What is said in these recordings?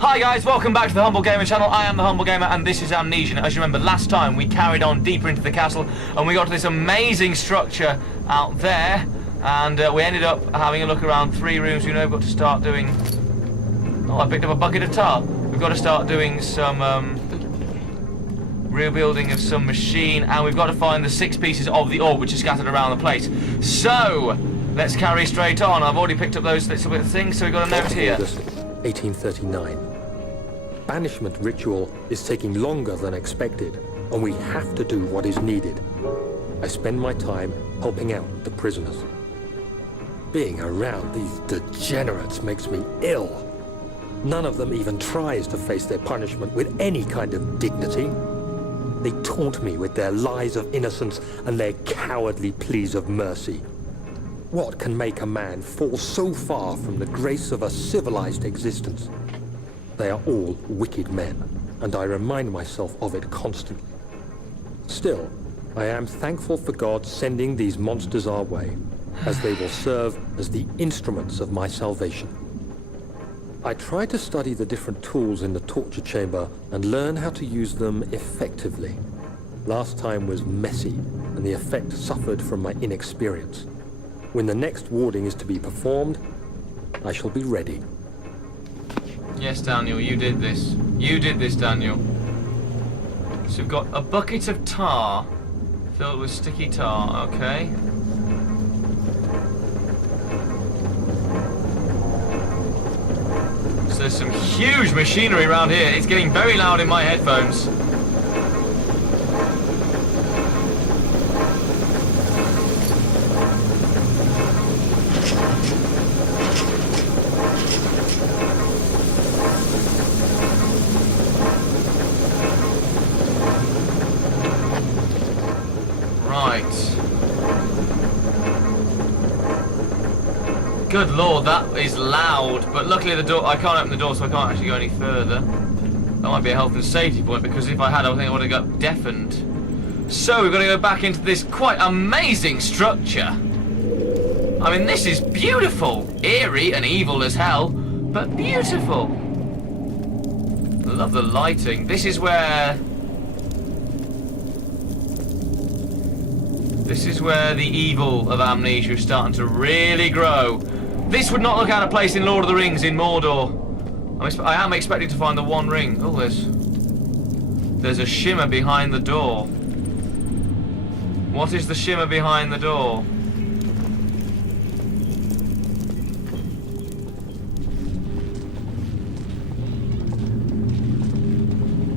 Hi guys, welcome back to the Humble Gamer channel. I am the Humble Gamer and this is Amnesia. As you remember, last time we carried on deeper into the castle and we got to this amazing structure out there, and we ended up having a look around 3 rooms. We know we've got to start doing... Oh, I picked up a bucket of tar. We've got to start doing some rebuilding of some machine, and we've got to find the 6 pieces of the orb which are scattered around the place. So, let's carry straight on. I've already picked up those little bit of things, so we've got a note here. 1839. Banishment ritual is taking longer than expected, and we have to do what is needed. I spend my time helping out the prisoners. Being around these degenerates makes me ill. None of them even tries to face their punishment with any kind of dignity. They taunt me with their lies of innocence and their cowardly pleas of mercy. What can make a man fall so far from the grace of a civilized existence? They are all wicked men, and I remind myself of it constantly. Still, I am thankful for God sending these monsters our way, as they will serve as the instruments of my salvation. I try to study the different tools in the torture chamber and learn how to use them effectively. Last time was messy, and the effect suffered from my inexperience. When the next warding is to be performed, I shall be ready. Yes, Daniel, you did this. You did this, Daniel. So we've got a bucket of tar filled with sticky tar, okay. So there's some huge machinery around here. It's getting very loud in my headphones. Good lord, that is loud, but luckily the door, I can't open the door, so I can't actually go any further. That might be a health and safety point, because if I had, I think I would have got deafened. So we've got to go back into this quite amazing structure. I mean, this is beautiful. Eerie and evil as hell, but beautiful. I love the lighting. This is where the evil of Amnesia is starting to really grow. This would not look out of place in Lord of the Rings in Mordor. I am expecting to find the One Ring. Oh, there's a shimmer behind the door. What is the shimmer behind the door?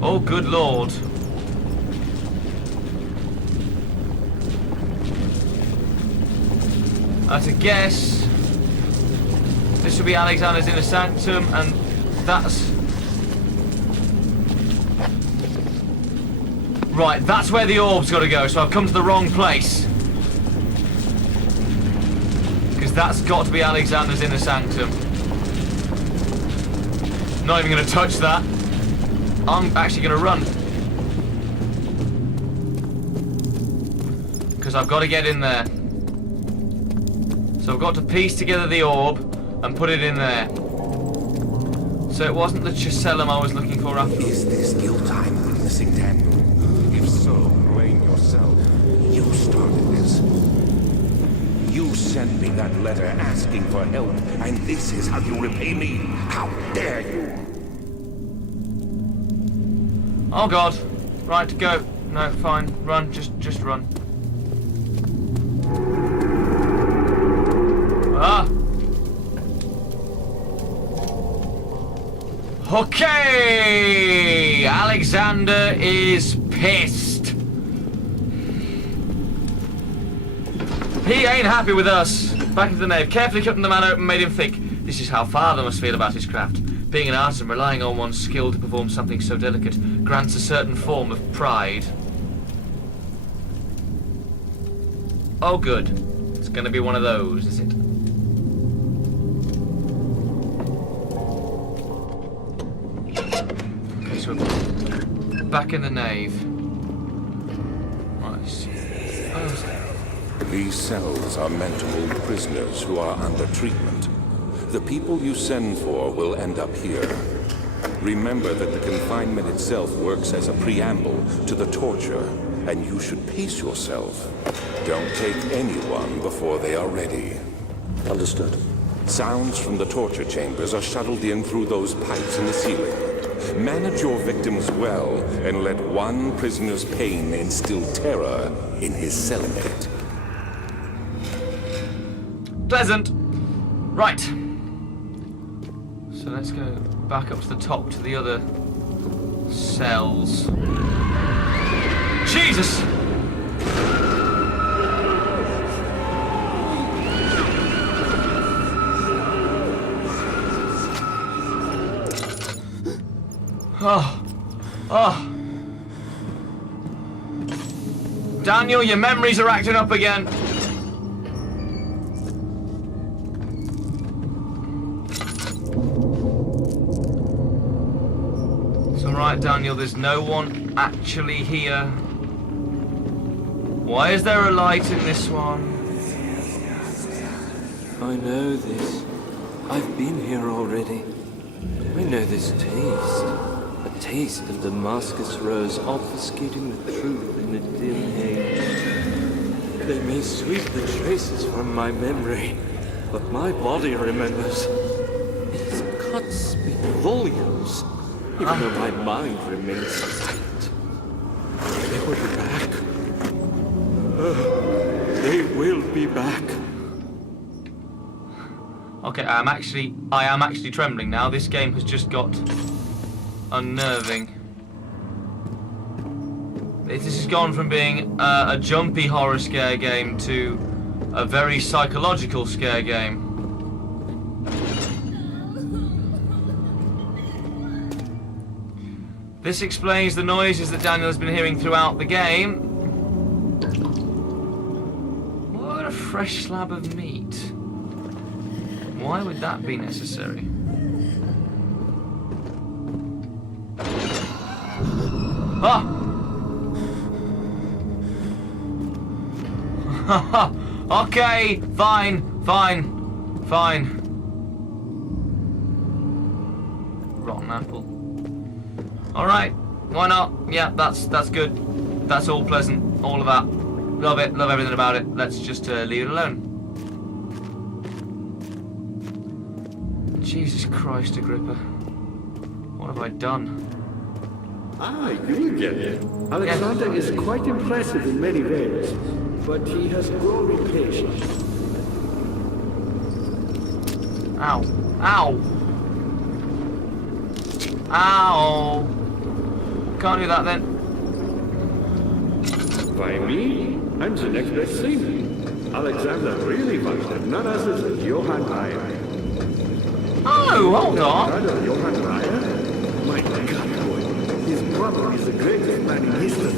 Oh, good lord. At a guess, this will be Alexander's inner sanctum, and that's... Right, that's where the orb's got to go, so I've come to the wrong place. Because that's got to be Alexander's inner sanctum. Not even going to touch that. I'm actually going to run. Because I've got to get in there. So I've got to piece together the orb and put it in there. So it wasn't the Chrysalem I was looking for after all. Is this guilt I'm witnessing, Daniel? If so, blame yourself. You started this. You sent me that letter asking for help, and this is how you repay me? How dare you? Oh god. Right, go. No, fine. Run. Just run. Ah! Okay! Alexander is pissed. He ain't happy with us. Back into the nave. Carefully cutting the man open made him think. This is how father must feel about his craft. Being an artisan, relying on one's skill to perform something so delicate grants a certain form of pride. Oh good. It's gonna be one of those, is it? So back in the nave. Right. Oh. These cells are meant to hold prisoners who are under treatment. The people you send for will end up here. Remember that the confinement itself works as a preamble to the torture, and you should pace yourself. Don't take anyone before they are ready. Understood. Sounds from the torture chambers are shuttled in through those pipes in the ceiling. Manage your victims well, and let one prisoner's pain instill terror in his cellmate. Pleasant. Right. So let's go back up to the top to the other cells. Jesus! Oh. Oh. Daniel, your memories are acting up again. It's alright, Daniel, there's no one actually here. Why is there a light in this one? I know this. I've been here already. I know this taste. A taste of Damascus rose obfuscating the truth in a dim haze. They may sweep the traces from my memory, but my body remembers. Its cuts speak volumes, even though my mind remains silent. They will be back. They will be back. Okay, I am actually trembling now. This game has just got unnerving. This has gone from being a jumpy horror scare game to a very psychological scare game. This explains the noises that Daniel has been hearing throughout the game. What a fresh slab of meat. Why would that be necessary? Ah! Okay, fine. Rotten apple. Alright, why not? Yeah, that's good. That's all pleasant, all of that. Love it, love everything about it. Let's just leave it alone. Jesus Christ, Agrippa. What have I done? Ah, you get it. Alexander is quite impressive in many ways, but he has grown impatient. Ow. Ow. Ow. Can't do that then. By me? I'm the next best thing. Alexander really wants that none other than Johann Meyer. Oh, hold on. Brother Johann Meyer? My God, boy. His brother is the greatest man in history,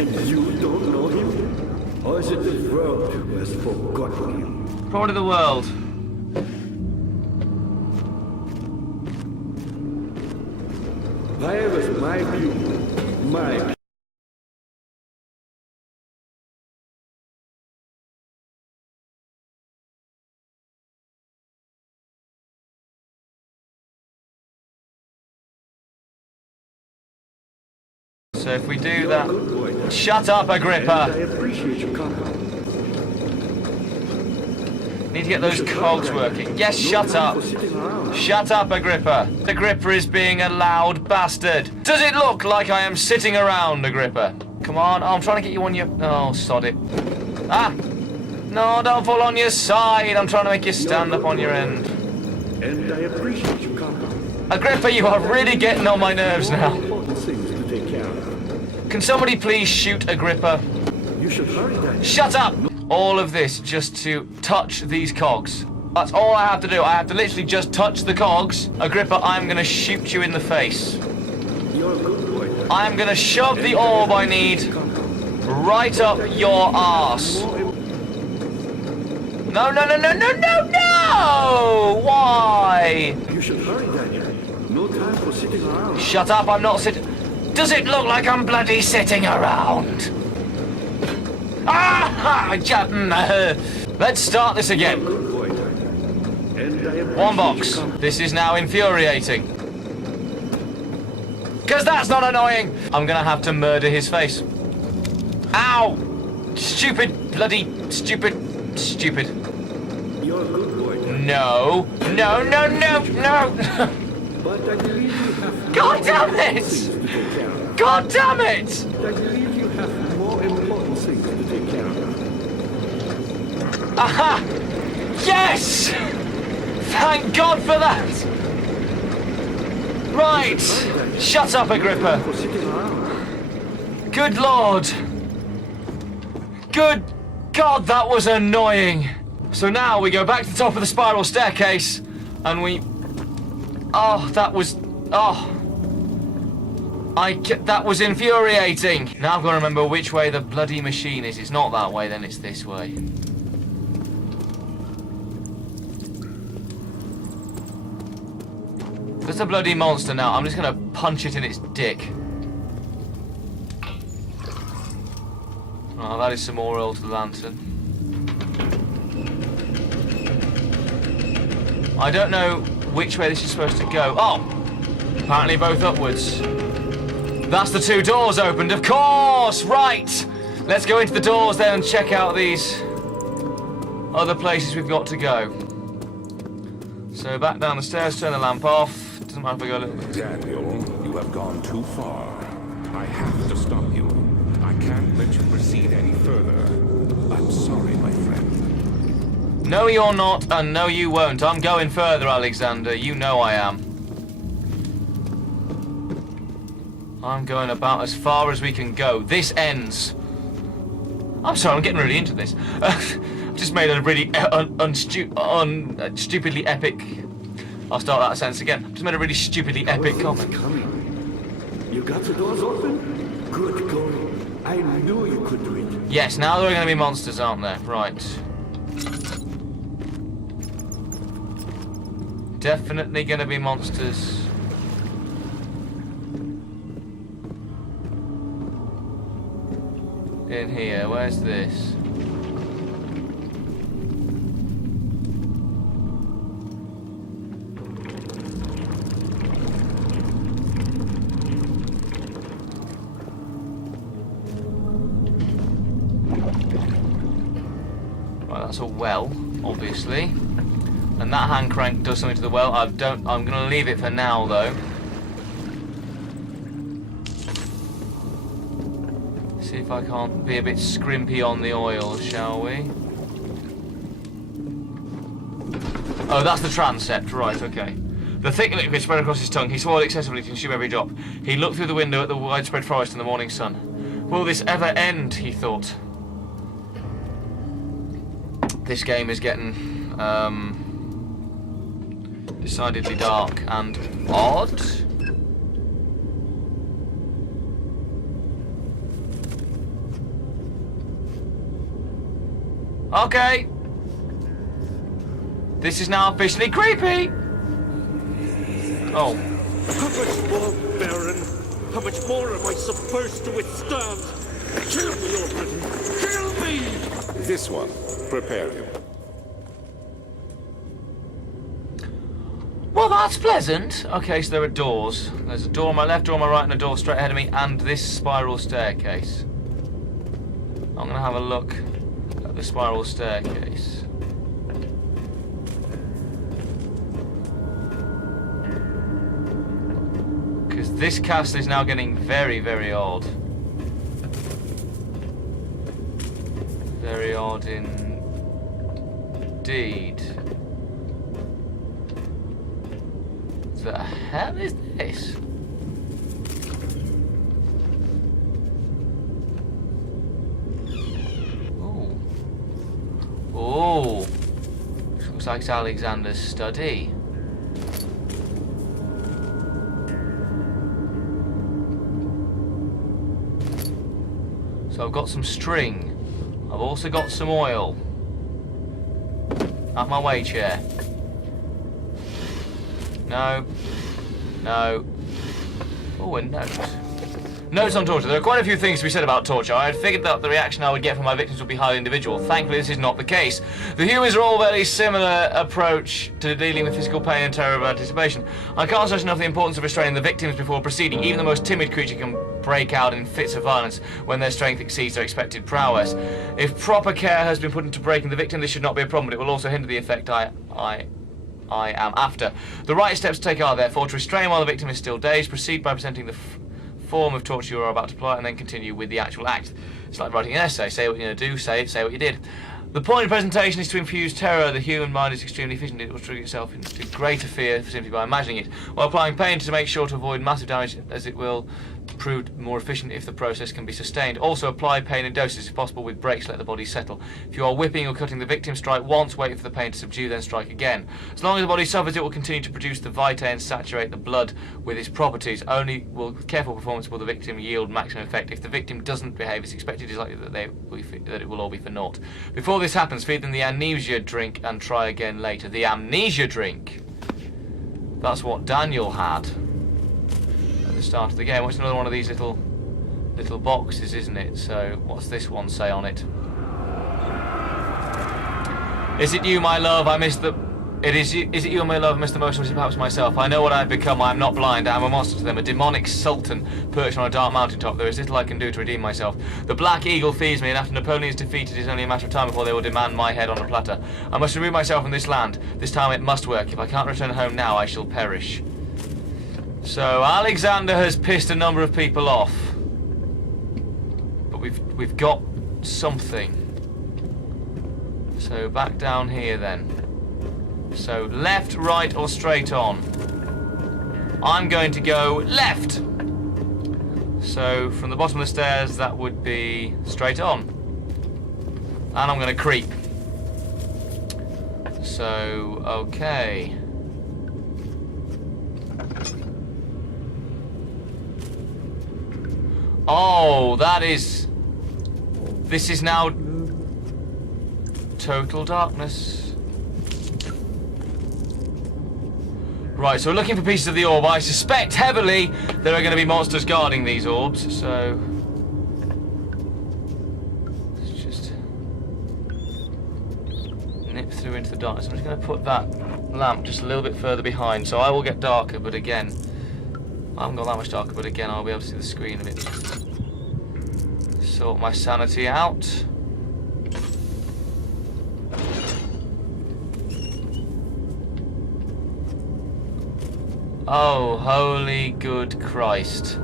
and you don't know him? Or is it the world who has forgotten him? Probably the world. Meyer was my view. My So if we do that... Shut up, Agrippa! I appreciate your comment. Need to get those cogs working. Yes, shut up! Shut up, Agrippa! Agrippa is being a loud bastard! Does it look like I am sitting around, Agrippa? Come on, I'm trying to get you on your... Oh, sod it. Ah! No, don't fall on your side! I'm trying to make you stand up on your end. And I appreciate your comment. Agrippa, you are really getting on my nerves now. Important things to take care of. Can somebody please shoot Agrippa? You should hurry then. Shut up! All of this just to touch these cogs. That's all I have to do. I have to literally just touch the cogs. Agrippa, I'm going to shoot you in the face. You're a good boy. I'm going to shove the orb I need right up your arse. No, no, no, no, no, no, no! Why? You should hurry, Daniel. No time for sitting around. Shut up, I'm not sitting... Does it look like I'm bloody sitting around? Ah! Let's start this again. Good boy, Daniel. And I appreciate One box. your comment. This is now infuriating. Because that's not annoying! I'm gonna have to murder his face. Ow! Stupid, bloody, stupid. You're a good boy, Daniel. No. No, no, no, no! But I believe you have God damn things it! to take care of. God damn it! I believe you have more important things to take care of. Aha! Yes! Thank God for that! Right! Shut up, Agrippa! For sitting around. Good Lord! Good God, that was annoying! So now we go back to the top of the spiral staircase, and we... Oh, that was... Oh... That was infuriating! Now I've got to remember which way the bloody machine is. It's not that way, then it's this way. There's a bloody monster now. I'm just gonna punch it in its dick. Oh, that is some more oil to the lantern. I don't know which way this is supposed to go. Oh! Apparently both upwards. That's the two doors opened, of course! Right! Let's go into the doors then and check out these other places we've got to go. So back down the stairs, turn the lamp off. Doesn't matter if I go a little bit. Daniel, you have gone too far. I have to stop you. I can't let you proceed any further. I'm sorry, my friend. No, you're not, and no, you won't. I'm going further, Alexander. You know I am. I'm going about as far as we can go. This ends. I'm sorry, I'm getting really into this. I've just made a really stupidly epic... I'll start that sentence again. I've just made a really stupidly epic comment. Coming. You got the doors open? Good going. I knew you could do it. Yes, now there are going to be monsters, aren't there? Right. Definitely going to be monsters. In here, where's this? Right, that's a well, obviously. And that hand crank does something to the well. I'm gonna leave it for now though. See if I can't be a bit scrimpy on the oil, shall we? Oh, that's the transept, right, okay. The thick liquid spread across his tongue. He swallowed excessively to consume every drop. He looked through the window at the widespread forest in the morning sun. Will this ever end, he thought. This game is getting, decidedly dark and odd. Okay. This is now officially creepy. Oh. How much more, Baron? How much more am I supposed to withstand? Kill me already! Kill me! This one. Prepare him. Well, that's pleasant. Okay, so there are doors. There's a door on my left, door on my right, and a door straight ahead of me, and this spiral staircase. I'm gonna have a look at the spiral staircase. Because this castle is now getting very, very odd. Very odd indeed. The hell is this? Oh. Oh. Looks like it's Alexander's study. So I've got some string. I've also got some oil. Out my way, chair. No. No. Oh, a note. Notes on torture. There are quite a few things to be said about torture. I had figured that the reaction I would get from my victims would be highly individual. Thankfully, this is not the case. The humans are all very similar approach to dealing with physical pain and terror of anticipation. I can't stress enough the importance of restraining the victims before proceeding. Even the most timid creature can break out in fits of violence when their strength exceeds their expected prowess. If proper care has been put into breaking the victim, this should not be a problem, but it will also hinder the effect I am after. The right steps to take are, therefore, to restrain while the victim is still dazed, proceed by presenting the form of torture you are about to apply, and then continue with the actual act. It's like writing an essay. Say what you're going to do, say it, say what you did. The point of presentation is to infuse terror. The human mind is extremely efficient. It will trigger itself into greater fear simply by imagining it, while applying pain to make sure to avoid massive damage, as it will prove more efficient if the process can be sustained. Also, apply pain in doses. If possible, with breaks, let the body settle. If you are whipping or cutting the victim, strike once, wait for the pain to subdue, then strike again. As long as the body suffers, it will continue to produce the vitae and saturate the blood with its properties. Only with careful performance will the victim yield maximum effect. If the victim doesn't behave as expected, it is likely that it will all be for naught. Before this happens, feed them the amnesia drink and try again later. The amnesia drink. That's what Daniel had at the start of the game. What's another one of these little boxes, isn't it? So what's this one say on it? Is it you, my love? I missed the... Is it you, my love? I missed the most, or is it perhaps myself? I know what I've become. I am not blind. I am a monster to them, a demonic sultan perched on a dark mountaintop. There is little I can do to redeem myself. The Black Eagle feeds me, and after Napoleon is defeated, it is only a matter of time before they will demand my head on a platter. I must remove myself from this land. This time it must work. If I can't return home now, I shall perish. So Alexander has pissed a number of people off, but we've got something. So back down here then. So left, right, or straight on? I'm going to go left. So from the bottom of the stairs, that would be straight on. And I'm going to creep. So, okay. Oh, this is now total darkness. Right, so we're looking for pieces of the orb. I suspect heavily there are going to be monsters guarding these orbs, so let's just nip through into the darkness. I'm just going to put that lamp just a little bit further behind, so I will get darker, but again, I haven't got that much darker, but again, I'll be able to see the screen a bit. Sort my sanity out. Oh, holy good Christ.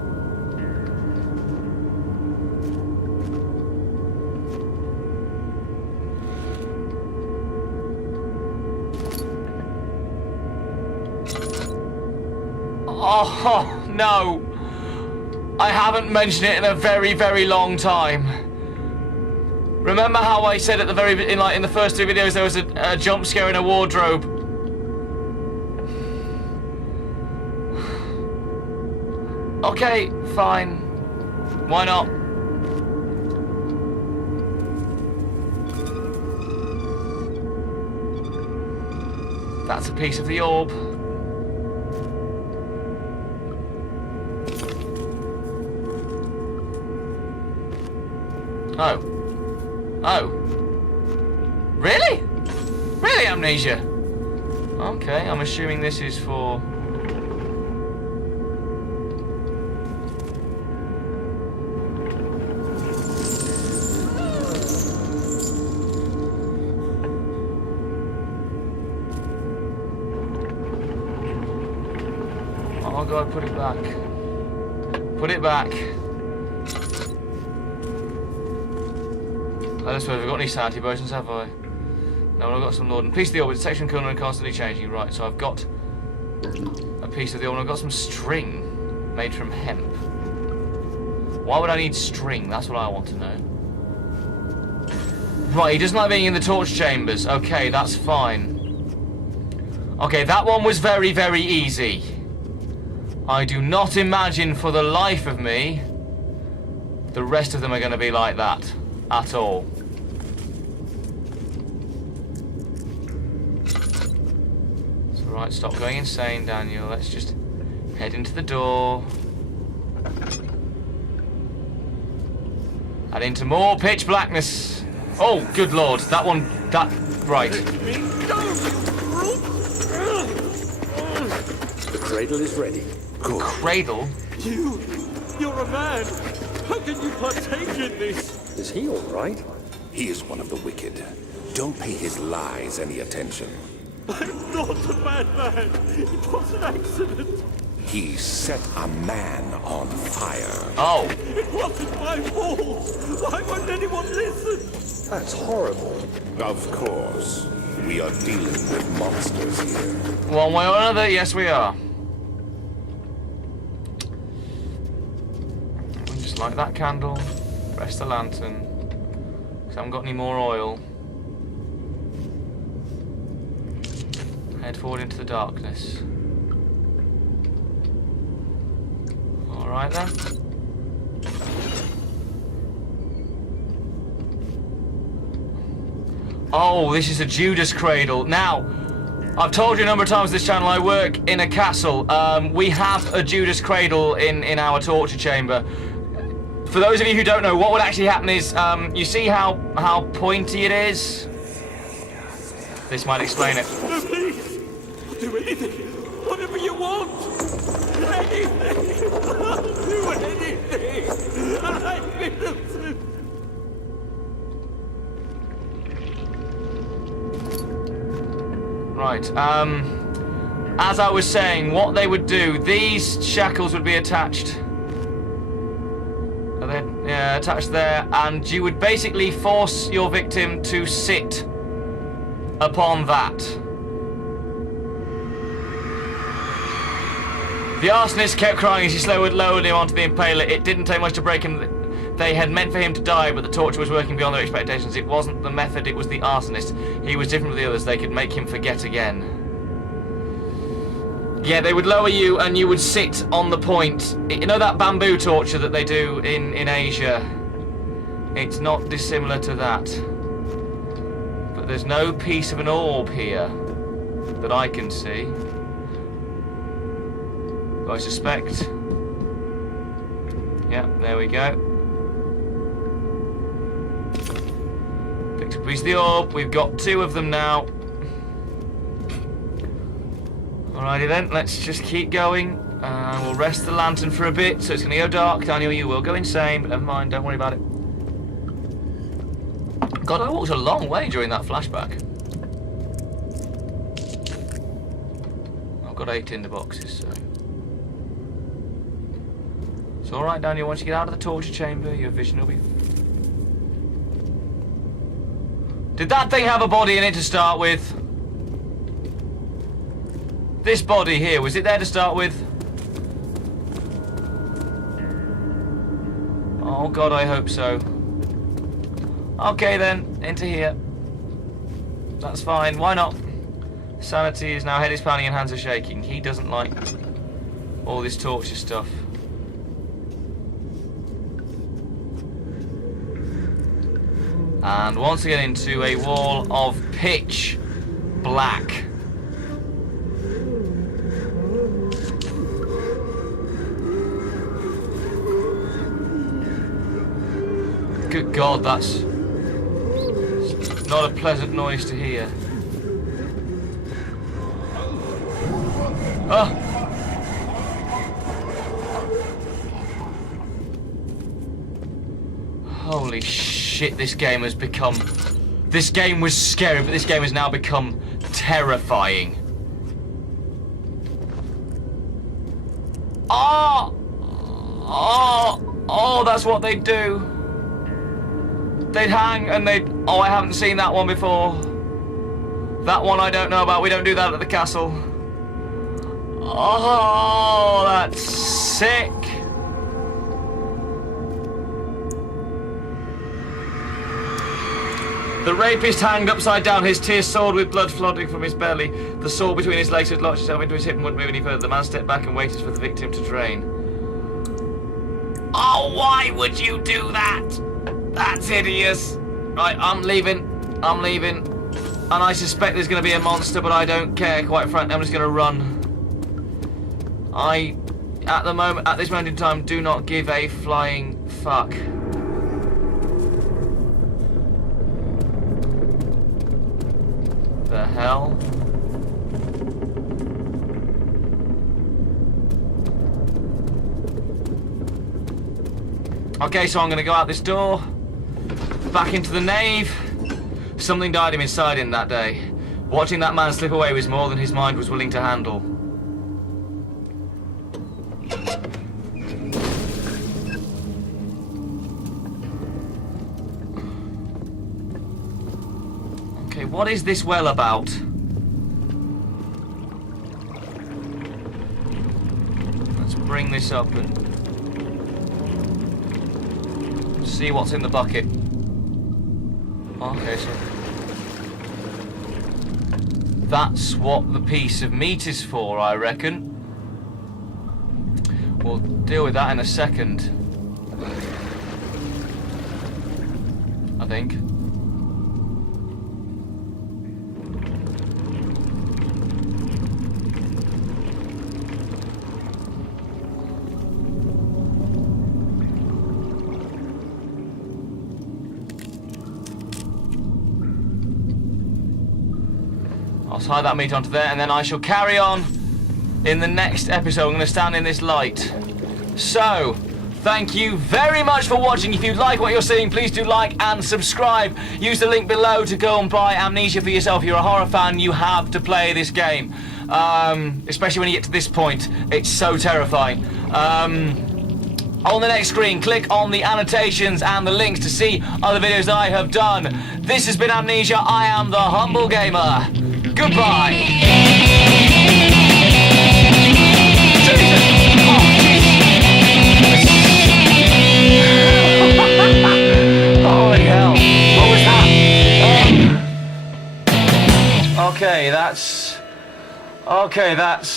Oh, no. I haven't mentioned it in a very, very long time. Remember how I said at the in the first two videos there was a jump scare in a wardrobe? Okay, fine. Why not? That's a piece of the orb. Oh. Oh. Really? Really, Amnesia? Okay, I'm assuming this is for... Oh God, put it back. Put it back. I don't suppose I've got any sanity potions, have I? No, I've got some Lord. And piece of the orb with section color and constantly changing. Right, so I've got a piece of the orb and I've got some string made from hemp. Why would I need string? That's what I want to know. Right, he doesn't like being in the torch chambers. Okay, that's fine. Okay, that one was very, very easy. I do not imagine for the life of me the rest of them are going to be like that at all. It's alright, stop going insane, Daniel. Let's just head into the door. And into more pitch blackness. Oh, good lord. That one... That... Right. The cradle is ready. Good. Cradle? You're a man. How can you partake in this? Is he all right? He is one of the wicked. Don't pay his lies any attention. I'm not a bad man. It was an accident. He set a man on fire. Oh. It wasn't my fault. Why won't anyone listen? That's horrible. Of course. We are dealing with monsters here. One way or another, yes we are. Just light that candle. Press the lantern. Because I haven't got any more oil. Head forward into the darkness. Alright then. Oh, this is a Judas cradle. Now, I've told you a number of times this channel I work in a castle. We have a Judas cradle in our torture chamber. For those of you who don't know, what would actually happen is, you see how pointy it is? This might explain it. No, please. I'll do anything. Whatever you want. Anything. I'll do anything. I'm innocent. Right, as I was saying, what they would do, these shackles would be attached. Are they, yeah, attached there, and you would basically force your victim to sit upon that. The arsonist kept crying as he lowered him onto the impaler. It didn't take much to break him. They had meant for him to die, but the torture was working beyond their expectations. It wasn't the method, it was the arsonist. He was different from the others. They could make him forget again. Yeah, they would lower you and you would sit on the point. You know that bamboo torture that they do in Asia? It's not dissimilar to that. But there's no piece of an orb here that I can see. I suspect. Yeah, there we go. Picked up a piece of the orb. We've got 2 of them now. Alrighty then, let's just keep going. We'll rest the lantern for a bit, so it's going to go dark. Daniel, you will go insane, but never mind, don't worry about it. God, I walked a long way during that flashback. I've got 8 tinder boxes, so... It's alright, Daniel, once you get out of the torture chamber, your vision will be... Did that thing have a body in it to start with? This body here, was it there to start with? Oh god, I hope so. Okay then, into here. That's fine, why not? Sanity is now, head is pounding and hands are shaking. He doesn't like all this torture stuff. And once again into a wall of pitch black. Good God, that's not a pleasant noise to hear. Oh! Holy shit, this game has become... This game was scary, but this game has now become terrifying. Oh! Oh! Oh, that's what they'd do. They'd hang and they'd... Oh, I haven't seen that one before. That one I don't know about. We don't do that at the castle. Oh, that's sick. The rapist hanged upside down, his tears sword with blood flooding from his belly. The sword between his legs had lodged itself into his hip and wouldn't move any further. The man stepped back and waited for the victim to drain. Oh, why would you do that? That's hideous. Right, I'm leaving. I'm leaving. And I suspect there's going to be a monster, but I don't care, quite frankly. I'm just going to run. At this moment in time, do not give a flying fuck. The hell? Okay, so I'm gonna go out this door, back into the nave. Something died him inside him that day. Watching that man slip away was more than his mind was willing to handle. Okay, what is this well about? Let's bring this up and see what's in the bucket. Okay, so that's what the piece of meat is for, I reckon. We'll deal with that in a second, I think. I'll tie that meat onto there, and then I shall carry on in the next episode. I'm going to stand in this light. So, thank you very much for watching. If you like what you're seeing, please do like and subscribe. Use the link below to go and buy Amnesia for yourself. If you're a horror fan, you have to play this game. Especially when you get to this point. It's so terrifying. On the next screen, click on the annotations and the links to see other videos that I have done. This has been Amnesia. I am the Humble Gamer. Goodbye. Jesus. Oh, Jesus. Holy hell. What was that? Okay, that's...